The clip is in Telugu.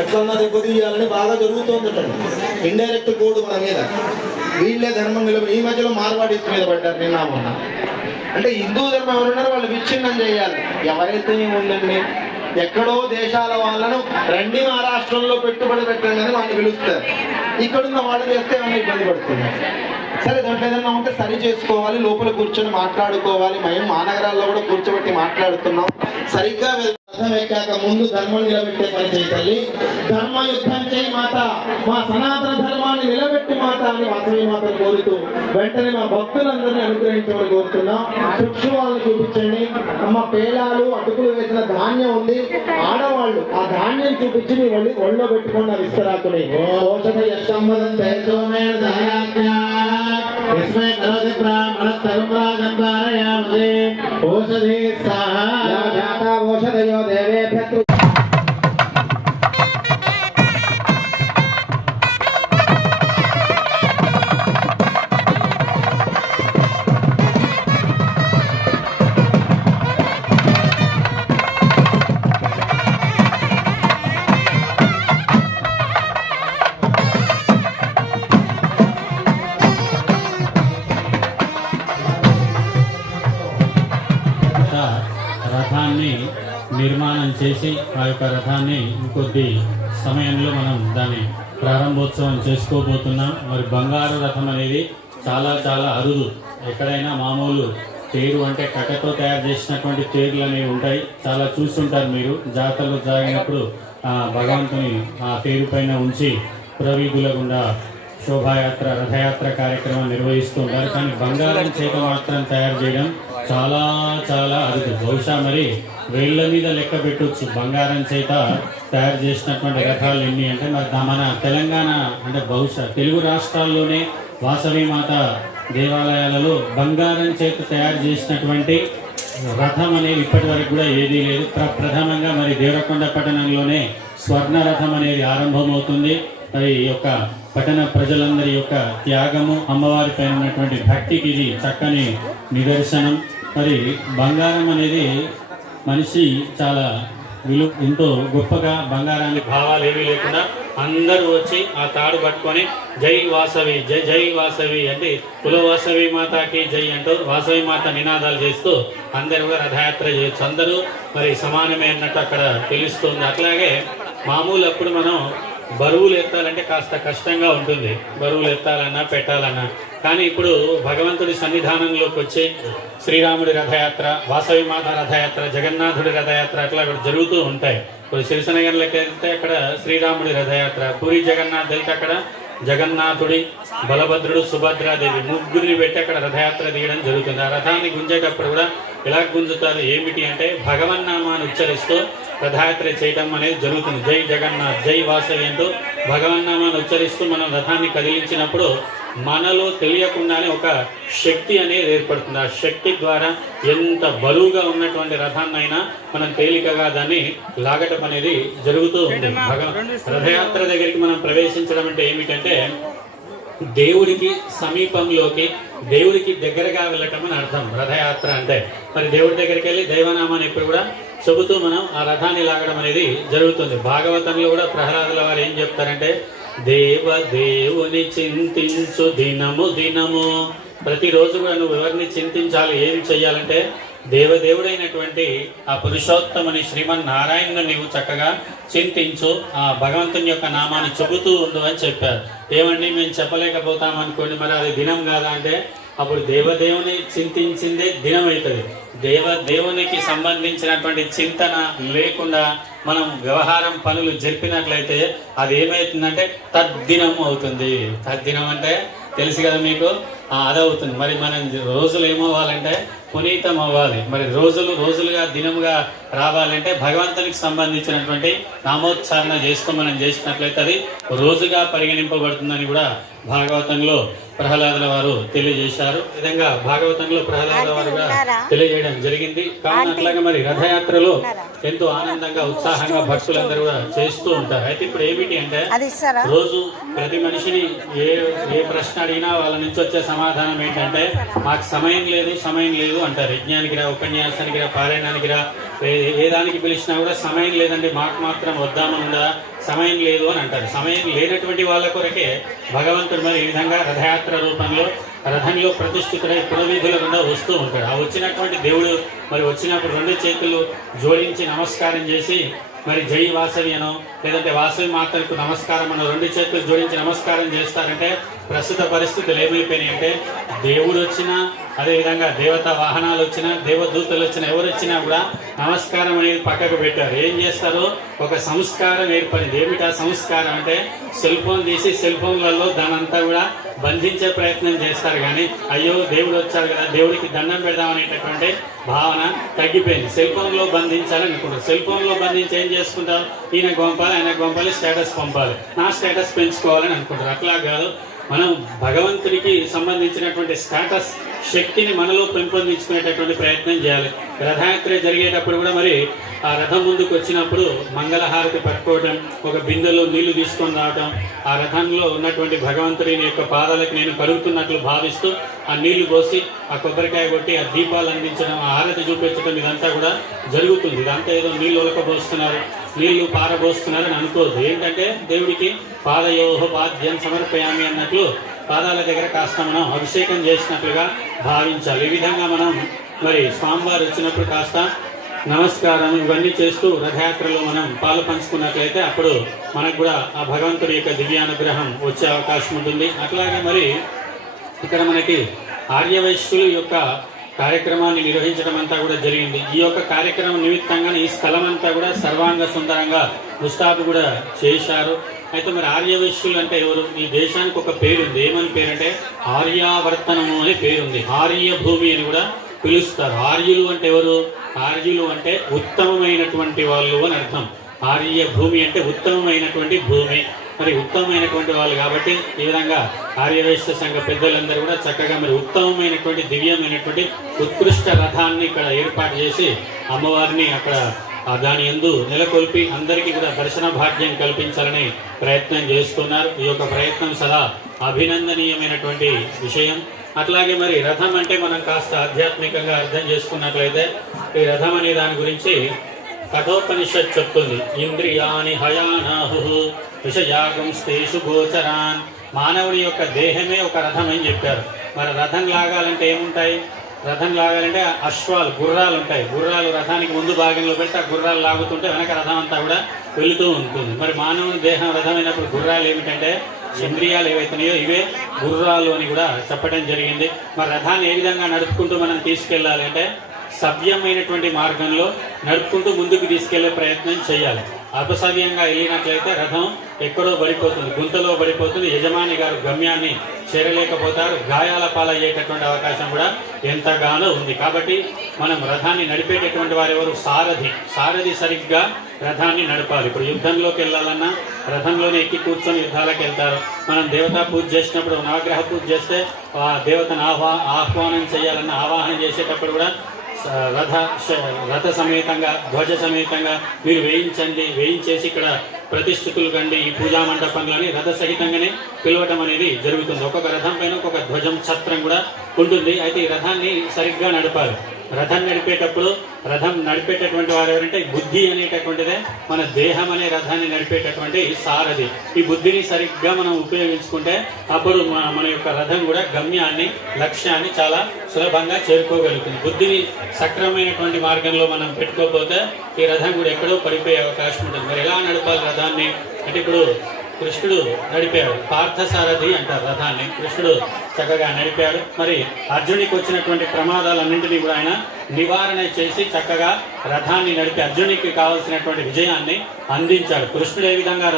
ఎట్లన్నా దెబ్బతీయాలని బాగా జరుగుతుందటండి. ఇండైరెక్ట్ కోడ్ మన మీద. వీళ్ళే ధర్మం నిలబడి ఈ మధ్యలో మార్వాడీస్ మీద పడ్డారు నిన్న మొన్న. అంటే హిందూ ధర్మం ఎవరున్నారో వాళ్ళు విచ్ఛిన్నం చేయాలి. ఎవరైతే ఉండండి ఎక్కడో దేశాల వాళ్ళను రండి మహారాష్ట్రంలో పెట్టుబడి పెట్టండి అని వాళ్ళు పిలుస్తారు. ఇక్కడున్న వాళ్ళు చేస్తే ఏమైనా ఇబ్బంది పడుతున్నారు సరే దాంట్లో ఏదైనా ఉంటే సరి చేసుకోవాలి లోపల కూర్చొని మాట్లాడుకోవాలి. మేము మా నగరాల్లో కూడా కూర్చోబెట్టి మాట్లాడుతున్నాం. సరిగ్గా వెళ్- ఎక్కాక ముందు ధర్మం నిలబెట్టే పని చేయాలి ధర్మ యుద్ధం చేయి మాత. మా సనాతన ధర్మాన్ని నిలబెట్టి మాత అని వాసవి మాతను కోరుతూ వెంటనే మా భక్తులందరినీ అనుగ్రహించమని కోరుతున్నాం. సూక్ష్మాలను చూపించండి. అమ్మ పేలాలు అటుకులు వేసిన ధాన్యం ఉంది. ఆడవాళ్ళు ఆ ధాన్యం చూపించి మీ ఒళ్ళి ఒళ్ళో పెట్టుకున్న విస్తరాకుని. పోషక యశమ్మదం తేజోమేణ దయాజ్ఞా విస్మయ కరోతి బ్రాహ్మణ తరుమ్రాగంధారయామదే ఓషధి Bây giờ. నిర్మాణం చేసి ఆ యొక్క రథాన్ని ఇంకొద్ది సమయంలో మనం దాన్ని ప్రారంభోత్సవం చేసుకోబోతున్నాం. మరి బంగారు రథం అనేది చాలా చాలా అరుదు. ఎక్కడైనా మామూలు తేరు అంటే కట్టతో తయారు చేసినటువంటి తేరులు అనేవి ఉంటాయి. చాలా చూస్తుంటారు మీరు. జాతరలు జరిగినప్పుడు ఆ భగవంతుని ఆ తేరు పైన ఉంచి ప్రవీధుల గుండా శోభాయాత్ర రథయాత్ర కార్యక్రమం నిర్వహిస్తుంటారు కానీ బంగారం చేత మాత్రం తయారు చేయడం చాలా చాలా అది బహుశా మరి వేళ్ళ మీద లెక్క పెట్టొచ్చు. బంగారం చేత తయారు చేసినటువంటి రథాలు ఎన్ని అంటే మరి మన తెలంగాణ అంటే బహుశా తెలుగు రాష్ట్రాల్లోనే వాసవి మాత దేవాలయాలలో బంగారం చేత తయారు చేసినటువంటి రథం అనేది ఇప్పటి వరకు కూడా ఏదీ లేదు. ప్ర- ప్రధానంగా మరి దేవరకొండ పట్టణంలోనే స్వర్ణ రథం అనేది ఆరంభమవుతుంది. మరి ఈ యొక్క పట్టణ ప్రజలందరి యొక్క త్యాగము అమ్మవారి పైన ఉన్నటువంటి భక్తికి ఇది చక్కని నిదర్శనం. మరి బంగారం అనేది మనిషి చాలా విలు ఎంతో గొప్పగా బంగారాన్ని భావాలు ఏమీ లేకుండా అందరూ వచ్చి ఆ తాడు పట్టుకొని జై వాసవి జై జై వాసవి అంటే కుల వాసవి మాతాకి జై అంటూ వాసవి మాత నినాదాలు చేస్తూ అందరూ కూడా రథయాత్ర చేయొచ్చు. అందరూ మరి సమానమే అన్నట్టు అక్కడ తెలుస్తుంది. అట్లాగే మామూలు అప్పుడు మనం బరువులు ఎత్తాలంటే కాస్త కష్టంగా ఉంటుంది. బరువులు ఎత్తాలన్నా పెట్టాలన్నా. కానీ ఇప్పుడు భగవంతుడి సన్నిధానంలోకి వచ్చి శ్రీరాముడి రథయాత్ర వాసవి మాత రథయాత్ర జగన్నాథుడి రథయాత్ర అట్లా ఇక్కడ జరుగుతూ ఉంటాయి. ఇప్పుడు సిరిసనగర్లోకి వెళ్తే అక్కడ శ్రీరాముడి రథయాత్ర పూరి జగన్నాథ్ వెళ్తే అక్కడ జగన్నాథుడి బలభద్రుడు సుభద్రాదేవి ముగ్గురిని పెట్టి అక్కడ రథయాత్ర తీయడం జరుగుతుంది. ఆ రథాన్ని గుంజేటప్పుడు కూడా ఎలా గుంజుతారు ఏమిటి అంటే భగవన్నామాన్ని ఉచ్చరిస్తూ రథయాత్ర చేయడం అనేది జరుగుతుంది. జై జగన్నాథ్ జై వాసవి అంటూ భగవన్నామాన్ని ఉచ్చరిస్తూ మనం రథాన్ని కదిలించినప్పుడు మనలో తెలియకుండానే ఒక శక్తి అనేది ఏర్పడుతుంది. ఆ శక్తి ద్వారా ఎంత బరువుగా ఉన్నటువంటి రథాన్నైనా మనం తేలికగా దాన్ని లాగటం అనేది జరుగుతూ ఉంది. రథయాత్ర దగ్గరికి మనం ప్రవేశించడం అంటే ఏమిటంటే దేవుడికి సమీపంలోకి దేవుడికి దగ్గరగా వెళ్ళటం అని అర్థం. రథయాత్ర అంటే. మరి దేవుడి దగ్గరికి వెళ్ళి దైవనామాన్ని ఎప్పుడు కూడా చెబుతూ మనం ఆ రథాన్ని లాగడం అనేది జరుగుతుంది. భాగవతంలో కూడా ప్రహ్లాదుల వారు ఏం చెప్తారంటే దేవ దేవుని చింతించు దినము దినము. ప్రతిరోజు కూడా నువ్వు ఎవరిని చింతించాలి ఏం చెయ్యాలంటే దేవదేవుడైనటువంటి ఆ పురుషోత్తముని శ్రీమన్ నారాయణను నీవు చక్కగా చింతించు ఆ భగవంతుని యొక్క నామాన్ని చెబుతూ ఉండు అని చెప్పారు. ఏమండి మేము చెప్పలేకపోతాం అనుకోండి మరి అది దినం కాదా అంటే అప్పుడు దేవదేవుని చింతించిందే దినం అవుతుంది దేవ దేవునికి సంబంధించినటువంటి చింతన లేకుండా మనం వ్యవహారం పనులు జరిపినట్లయితే అది ఏమవుతుందంటే తద్దినం అవుతుంది. తద్దినం అంటే తెలుసు కదా మీకు? అదవుతుంది. మరి మనం రోజులు ఏమవ్వాలంటే పునీతం అవ్వాలి మరి రోజులు రోజులుగా దినముగా రావాలంటే భగవంతునికి సంబంధించినటువంటి నామోచ్చారణ చేస్తూ మనం చేసినట్లయితే అది రోజుగా పరిగణింపబడుతుందని కూడా భాగవతంలో ప్రహ్లాదుల వారు తెలియజేశారు. ఈ విధంగా భాగవతంలో ప్రహ్లాదుల వారు కూడా తెలియజేయడం జరిగింది. కావున అట్లాగే మరి రథయాత్రలో ఎంతో ఆనందంగా ఉత్సాహంగా భక్తులందరూ కూడా చేస్తూ ఉంటారు. అయితే ఇప్పుడు ఏమిటి అంటే రోజు ప్రతి మనిషిని ఏ ఏ ప్రశ్న అడిగినా వాళ్ళ నుంచి వచ్చే సమాధానం ఏంటంటే మాకు సమయం లేదు సమయం లేదు అంటారు. యజ్ఞానికి రా ఉపన్యాసానికి రా పారాయణానికి రా ఏ- దానికి పిలిచినా కూడా సమయం లేదండి మాకు మాత్రం వద్దామని సమయం లేదు అని అంటారు. సమయం లేనటువంటి వాళ్ళ కొరకే భగవంతుడు మరి ఈ విధంగా రథయాత్ర రూపంలో రథంలో ప్రతిష్ఠితుడై పురవీధుల గుండా వస్తూ ఉంటాడు. ఆ వచ్చినటువంటి దేవుడు మరి వచ్చినప్పుడు రెండు చేతులు జోడించి నమస్కారం చేసి మరి జై వాసవి అనో లేదంటే వాసవి మాతకు నమస్కారం అనో రెండు చేతులు జోడించి నమస్కారం చేస్తారంటే ప్రస్తుత పరిస్థితులు ఏమైపోయినాయి అంటే దేవుడు వచ్చినా అదేవిధంగా దేవత వాహనాలు వచ్చినా దేవదూతలు వచ్చినా ఎవరు వచ్చినా కూడా నమస్కారం అనేది పక్కకు పెట్టారు. ఏం చేస్తారు? ఒక సంస్కారం ఏర్పడింది. ఏమిటి ఆ సంస్కారం అంటే? సెల్ ఫోన్ తీసి సెల్ ఫోన్లలో దానంతా కూడా బంధించే ప్రయత్నం చేస్తారు కానీ అయ్యో దేవుడు వచ్చారు కదా దేవుడికి దండం పెడదాం అనేటటువంటి భావన తగ్గిపోయింది. సెల్ ఫోన్లో బంధించాలని అనుకుంటారు సెల్ ఫోన్లో బంధించి ఏం చేసుకుంటారు? ఈయన గొంపాలి ఆయన గొంపాలి స్టేటస్ పంపాలి. నా స్టేటస్ పెంచుకోవాలని అనుకుంటారు. అట్లా కాదు. మనం భగవంతుడికి సంబంధించినటువంటి స్టేటస్ శక్తిని మనలో పెంపొందించుకునేటటువంటి ప్రయత్నం చేయాలి. రథయాత్ర జరిగేటప్పుడు కూడా మరి ఆ రథం ముందుకు వచ్చినప్పుడు మంగళహారతి పట్టుకోవడం ఒక బిందెలో నీళ్ళు తీసుకొని రావడం ఆ రథంలో ఉన్నటువంటి భగవంతుడి యొక్క పాదాలకు నేను కలుగుతున్నట్లు భావిస్తూ ఆ నీళ్ళు పోసి ఆ కొబ్బరికాయ కొట్టి ఆ దీపాలు అందించడం ఆ హారతి చూపించడం ఇదంతా కూడా జరుగుతుంది. ఇదంతా ఏదో నీళ్ళు ఉలకపోస్తున్నారు నీళ్ళు పారబోస్తున్నారని అనుకోదు. అనుకోవద్దు ఏంటంటే దేవుడికి పాదయోహ పాద్యం సమర్పయామి అన్నట్లు పాదాల దగ్గర కాస్త మనం అభిషేకం చేసినట్లుగా భావించాలి. ఈ విధంగా మనం మరి స్వామివారు వచ్చినప్పుడు కాస్త నమస్కారం ఇవన్నీ చేస్తూ రథయాత్రలో మనం పాలు పంచుకున్నట్లయితే అప్పుడు మనకు కూడా ఆ భగవంతుడి యొక్క దివ్యానుగ్రహం వచ్చే అవకాశం ఉంటుంది. అట్లాగే మరి ఇక్కడ మనకి ఆర్యవైశ్యుల యొక్క కార్యక్రమాన్ని నిర్వహించడం అంతా కూడా జరిగింది. ఈ యొక్క కార్యక్రమం నిమిత్తంగా ఈ స్థలం అంతా కూడా సర్వాంగ సుందరంగా ముస్తాబు కూడా చేశారు. అయితే మరి ఆర్యవైశ్యులు అంటే ఎవరు? ఈ దేశానికి ఒక పేరు ఉంది ఏమని పేరంటే? ఆర్యావర్తనము అనే పేరు ఉంది ఆర్య భూమి అని కూడా పిలుస్తారు. ఆర్యులు అంటే ఎవరు? ఆర్యులు అంటే ఉత్తమమైనటువంటి వాళ్ళు అని అర్థం. ఆర్య భూమి అంటే ఉత్తమమైనటువంటి భూమి. మరి ఉత్తమమైనటువంటి వాళ్ళు కాబట్టి ఈ విధంగా ఆర్యవైశ్య సంఘ పెద్దలందరూ కూడా చక్కగా మరి ఉత్తమమైనటువంటి దివ్యమైనటువంటి ఉత్కృష్ట రథాన్ని ఇక్కడ ఏర్పాటు చేసి అమ్మవారిని అక్కడ దాని ఎందు నెలకొల్పి అందరికీ కూడా దర్శన భాగ్యం కల్పించాలని ప్రయత్నం చేస్తున్నారు. ఈ యొక్క ప్రయత్నం సదా అభినందనీయమైనటువంటి విషయం. అట్లాగే మరి రథం అంటే మనం కాస్త ఆధ్యాత్మికంగా అర్థం చేసుకున్నట్లయితే ఈ రథం అనే దాని గురించి కఠోపనిషత్ చెప్తుంది. ఇంద్రియాని హయానాహు విషయాగంస్తేషు గోచరాన్. మానవుని యొక్క దేహమే ఒక రథం అని చెప్పారు. మరి రథం లాగాలంటే ఏముంటాయి? రథం లాగాలంటే అశ్వాలు గుర్రాలు ఉంటాయి. గుర్రాలు రథానికి ముందు భాగంలో పెట్టి ఆ గుర్రాలు లాగుతుంటే వెనక రథం అంతా కూడా వెళుతూ ఉంటుంది. మరి మానవుని దేహం రథమైనప్పుడు గుర్రాలు ఏమిటంటే? ఇంద్రియాలు ఏవైతున్నాయో ఇవే గుర్రాలు అని కూడా చెప్పడం జరిగింది. మరి రథాన్ని ఏ విధంగా నడుపుకుంటూ మనం తీసుకెళ్ళాలి అంటే సవ్యమైనటువంటి మార్గంలో నడుపుకుంటూ ముందుకు తీసుకెళ్ళే ప్రయత్నం చేయాలి. అపసవ్యంగా వెళ్ళినట్లయితే రథం ఎక్కడో పడిపోతుంది గుంతలో పడిపోతుంది. యజమాని గారు గమ్యాన్ని చేరలేకపోతారు. గాయాల పాలయ్యేటటువంటి అవకాశం కూడా ఎంతగానో ఉంది. కాబట్టి మనం రథాన్ని నడిపేటటువంటి వారు ఎవరు? సారథి. సారథి సరిగ్గా రథాన్ని నడపాలి. ఇప్పుడు యుద్ధంలోకి వెళ్ళాలన్నా రథంలోనే ఎక్కి కూర్చొని యుద్ధాలకు వెళ్తారు. మనం దేవతా పూజ చేసినప్పుడు నవగ్రహ పూజ చేస్తే ఆ దేవతను ఆహ్వా ఆహ్వానం చేయాలన్న ఆవాహన చేసేటప్పుడు కూడా రథ రథ సమేతంగా ధ్వజ సమేతంగా మీరు వేయించండి వేయించేసి ఇక్కడ ప్రతిష్ఠితులు కండి ఈ పూజా మండపంలోని రథ సహితంగానే పిలవటం అనేది జరుగుతుంది. ఒక్కొక్క రథం పైన ఒక్కొక్క ధ్వజం ఛత్రం కూడా ఉంటుంది. అయితే ఈ రథాన్ని సరిగ్గా నడపాలి. రథం నడిపేటప్పుడు రథం నడిపేటటువంటి వారు ఎవరంటే బుద్ధి అనేటటువంటిదే మన దేహం అనే రథాన్ని నడిపేటటువంటి సారథి. ఈ బుద్ధిని సరిగ్గా మనం ఉపయోగించుకుంటే అప్పుడు మన- మన యొక్క రథం కూడా గమ్యాన్ని లక్ష్యాన్ని చాలా సులభంగా చేరుకోగలుగుతుంది. బుద్ధిని సక్రమైనటువంటి మార్గంలో మనం పెట్టుకోకపోతే ఈ రథం కూడా ఎక్కడో పడిపోయే అవకాశం ఉంటుంది. మరి ఎలా నడపాలి రథాన్ని? అంటే ఇప్పుడు కృష్ణుడు నడిపాడు. పార్థసారథి అంటారు రథాన్ని. కృష్ణుడు చక్కగా నడిపాడు. మరి అర్జునికి వచ్చినటువంటి ప్రమాదాలన్నింటినీ కూడా ఆయన నివారణ చేసి చక్కగా రథాన్ని నడిపి అర్జునికి కావలసినటువంటి విజయాన్ని అందించాడు. కృష్ణుడు ఏ విధంగా